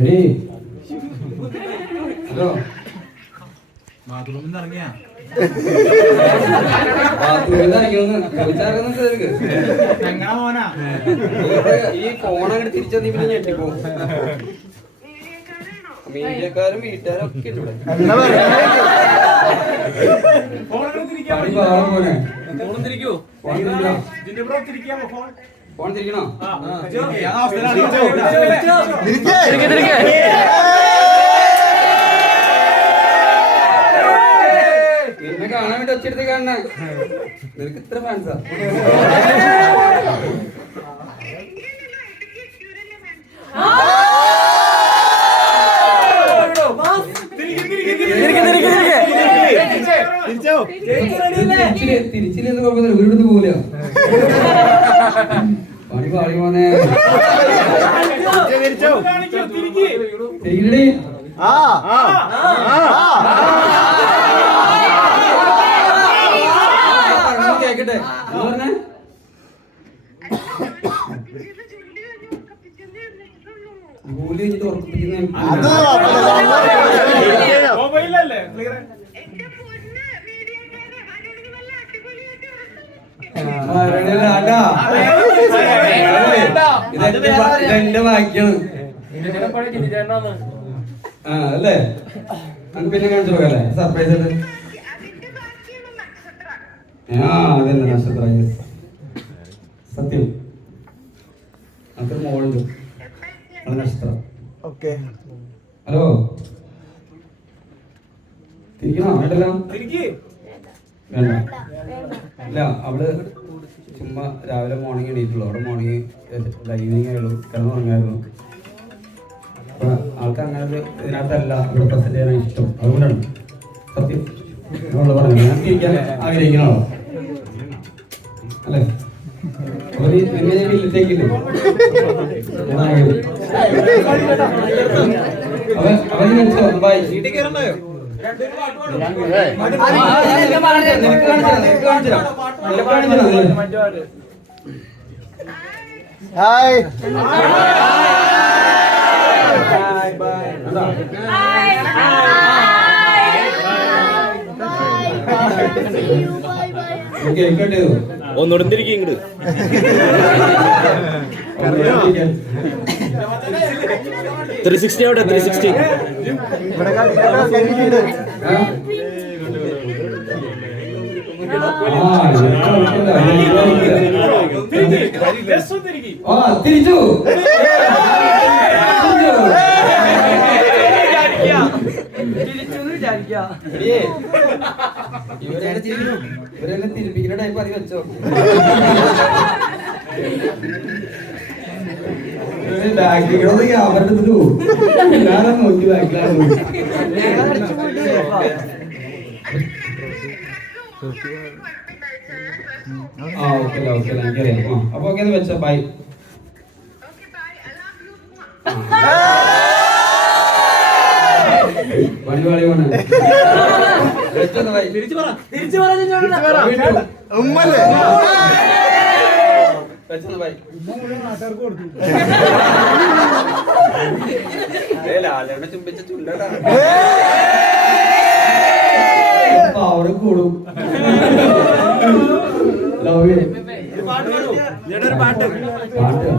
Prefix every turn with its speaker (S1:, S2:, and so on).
S1: എടീ. ഹലോ.
S2: ബാത്റൂമിൽ നിന്ന് ഇറങ്ങിയാ
S1: ഈ ഫോൺ അങ്ങോട്ട് തിരിച്ചാ നീ പിന്നെ ഞെട്ടിപ്പോ. മീഡിയക്കാരും വീട്ടുകാരും ഒക്കെ. പണി പാവം മോനെ. ഫോൺ? ഫോൺ തിരിക്കണോ നിന്നെ കാണാൻ വേണ്ടി ഒച്ചെടുത്ത് കാണണേ. നിനക്ക് ഇത്ര ഫാൻസാ തിരിച്ചില്ലെന്ന് കുഴപ്പമില്ല വീടുന്ന് പോവില്ല പണി പാളി മോനെ ആ ആ. കേക്കട്ടെ പറഞ്ഞേ ജോലി കഴിഞ്ഞിട്ട് ഉറപ്പിക്കുന്ന ഇതെന്റെ വാക്യാണ്. ആ അല്ലേ? അത് പിന്നെ കാണിച്ചു നോക്കല്ലേ സർപ്രൈസ് ആയിട്ട് ആ അതന്നെ നക്ഷത്ര. സത്യം. നമുക്ക് മോളുണ്ട്. നക്ഷത്രം.
S3: ഓക്കെ.
S1: ഹലോ? തിരിക്കണോ? വേണ്ടല്ലോ? വേണ്ട. ഇല്ല അവൾ ചുമ്മാ രാവിലെ മോർണിംഗ് എണീറ്റുള്ളൂ. അവിടെ മോർണിംഗ് ഈവനിങ് ആയുള്ളൂ. കിടന്നുറങ്ങായിരുന്നു. അപ്പൊ ആൾക്ക് അങ്ങനെ ഒരു ഇതിനകത്തല്ല ഇവിടെ പ്രസന്റ് ചെയ്യാൻ ഇഷ്ടം. അതുകൊണ്ടാണ്. സത്യം. നമ്മൾ പറഞ്ഞു ഞാൻ തിരിക്കാൻ ആഗ്രഹിക്കണോ അല്ലേ? ഒരു എങ്ങനെ വീട്ടിലേക്കില്ലേ അവൻ അവൻ മനസ്സിലോ ബൈ നിനക്ക് നിനക്ക് കാണിച്ചുതരാം, നിനക്ക് കാണിച്ചുതരാം.
S3: ഹായ്?
S4: ഒന്നുകൂടെ തിരിക്കും ഇങ്ങോട്ട് ത്രീ സിക്സ്റ്റി അവിടെ ത്രീ സിക്സ്റ്റി.
S1: തിരിച്ചു ഇവരെന്നെ തിരിപ്പിക്കുന്ന ടൈപ്പ് അധികം വെച്ചോ ബാക്കിലൊന്നും ക്യാമറ എടുത്തിട്ട് ഞാനൊന്ന് നോക്കി ബാക്കിലാണ് ആ ഓക്കെ ഓക്കെ എനിക്കറിയാം ആ അപ്പൊ ഓക്കെ വെച്ചോ ബൈ പണി പണി പണി വെച്ചോ ബൈ തിരിച്ചു പറ
S3: ഉമ്മല്ലേ
S1: വെച്ചോ